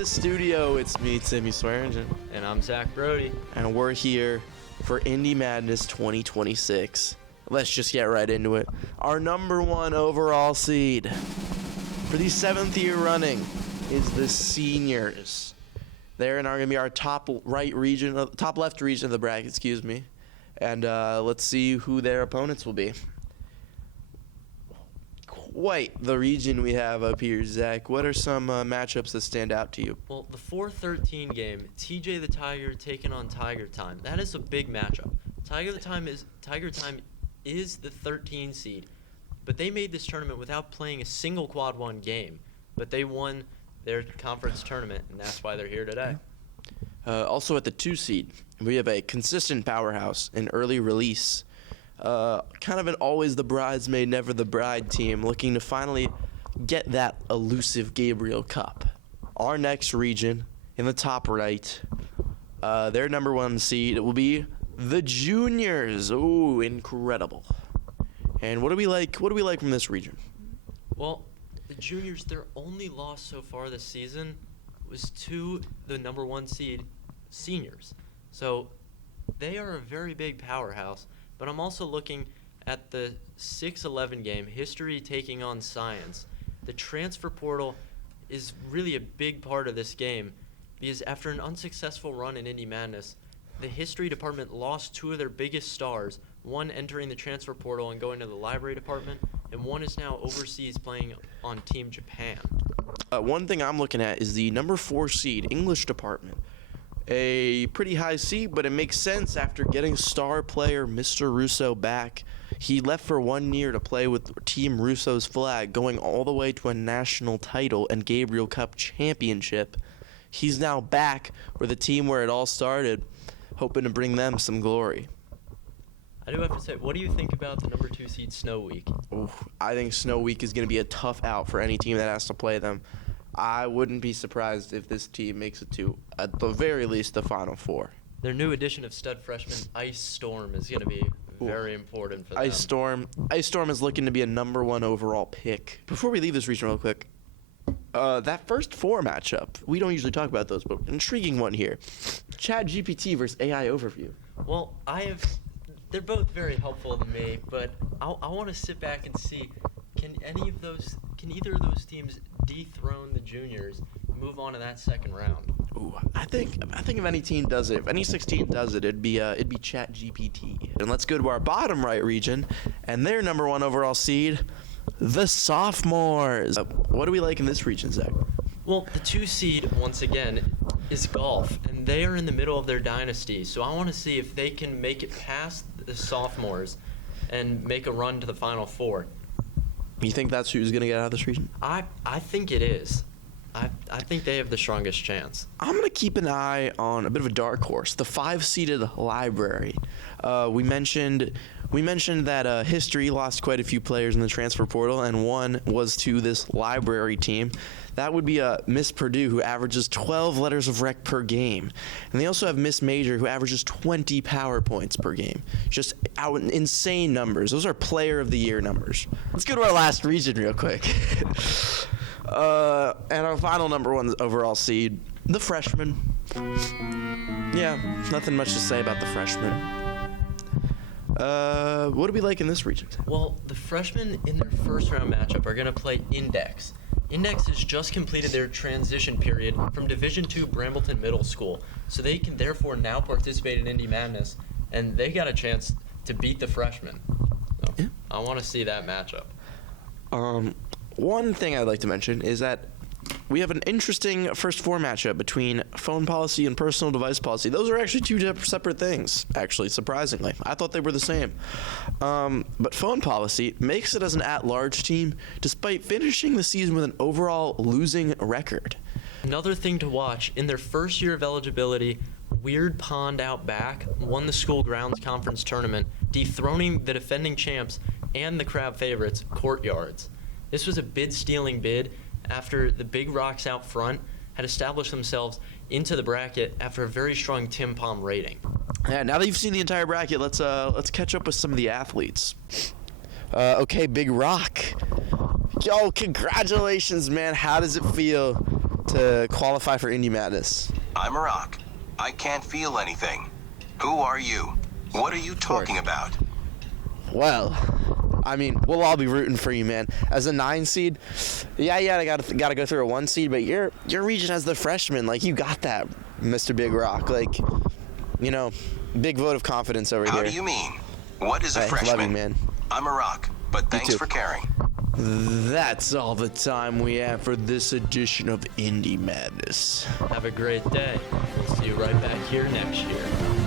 the studio, it's me, Timmy Swearingen. And I'm Zach Brody. And we're here for Indy Madness 2026. Let's just get right into it. Our number one overall seed for the 7th year running is the Seniors. They're going to be our top left region of the bracket, And let's see who their opponents will be. Quite the region we have up here, Zach. What are some matchups that stand out to you? Well, the 4-13 game, TJ the Tiger taking on Tiger Time. That is a big matchup. Tiger Time is the 13 seed, but they made this tournament without playing a single quad 1 game. But they won their conference tournament, and that's why they're here today. Also at the 2 seed, we have a consistent powerhouse, an early release. Kind of an always the bridesmaid, never the bride team, looking to finally get that elusive Gabriel Cup. Our next region, in the top right, their number 1 seed will be the Juniors. Ooh, incredible. And what do we like from this region? Well, the Juniors, their only loss so far this season was to the number 1 seed, Seniors. So they are a very big powerhouse. But I'm also looking at the 6-11 game, history taking on science. The transfer portal is really a big part of this game because after an unsuccessful run in Indy Madness, the history department lost 2 of their biggest stars, one entering the transfer portal and going to the library department, and one is now overseas playing on Team Japan. One thing I'm looking at is the number 4 seed, English department. A pretty high seed, but it makes sense after getting star player Mr. Russo back. He left for 1 year to play with Team Russo's flag, going all the way to a national title and Gabriel Cup championship. He's now back with the team where it all started, hoping to bring them some glory. I do have to say, what do you think about the number 2 seed Snow Week? Ooh, I think Snow Week is going to be a tough out for any team that has to play them. I wouldn't be surprised if this team makes it to, at the very least, the Final Four. Their new addition of stud freshman Ice Storm is going to be very important for them. Ice Storm is looking to be a number 1 overall pick. Before we leave this region real quick, that first 4 matchup, we don't usually talk about those, but an intriguing one here. ChatGPT versus AI Overview. Well, they're both very helpful to me, but I want to sit back and see, can either of those teams dethrone the Juniors, move on to that second round? Ooh, I think if any team does it, if any 16 does it, it'd be ChatGPT. And let's go to our bottom right region, and their number 1 overall seed, the Sophomores. What do we like in this region, Zach? Well, the 2 seed once again is Golf, and they are in the middle of their dynasty. So I want to see if they can make it past the Sophomores and make a run to the Final Four. You think that's who's going to get out of this region? I think it is. I think they have the strongest chance. I'm going to keep an eye on a bit of a dark horse, the 5-seeded Library. We mentioned that History lost quite a few players in the transfer portal, and one was to this Library team. That would be Miss Purdue, who averages 12 letters of rec per game. And they also have Miss Major, who averages 20 power points per game. Just insane numbers. Those are player of the year numbers. Let's go to our last region real quick. And our final number 1 overall seed, the Freshmen. Yeah, nothing much to say about the Freshmen. What do we like in this region? Well, the Freshmen in their first round matchup are going to play Index. Index has just completed their transition period from Division II Brambleton Middle School, so they can therefore now participate in Indy Madness, and they got a chance to beat the Freshmen. So yeah. I want to see that matchup. One thing I'd like to mention is that we have an interesting first 4 matchup between phone policy and personal device policy. Those are actually 2 separate things, actually, surprisingly. I thought they were the same. But phone policy makes it as an at-large team despite finishing the season with an overall losing record. Another thing to watch, in their first year of eligibility, Weird Pond out back won the school grounds conference tournament, dethroning the defending champs and the crab favorites, Courtyards. This was a bid-stealing bid after the Big Rocks out front had established themselves into the bracket after a very strong Tim Palm rating. Yeah, now that you've seen the entire bracket, let's catch up with some of the athletes. Okay, Big Rock. Yo, congratulations, man. How does it feel to qualify for Indy Madness? I'm a rock. I can't feel anything. Who are you? What are you talking about? Well, I mean, we'll all be rooting for you, man. As a 9 seed, I gotta go through a 1 seed, but your region has the freshman. Like, you got that, Mr. Big Rock. Like, you know, big vote of confidence over here. How do you mean? What is a freshman? Love you, man. I'm a rock, but thanks too. for caring. That's all the time we have for this edition of Indy Madness. Have a great day. We'll see you right back here next year.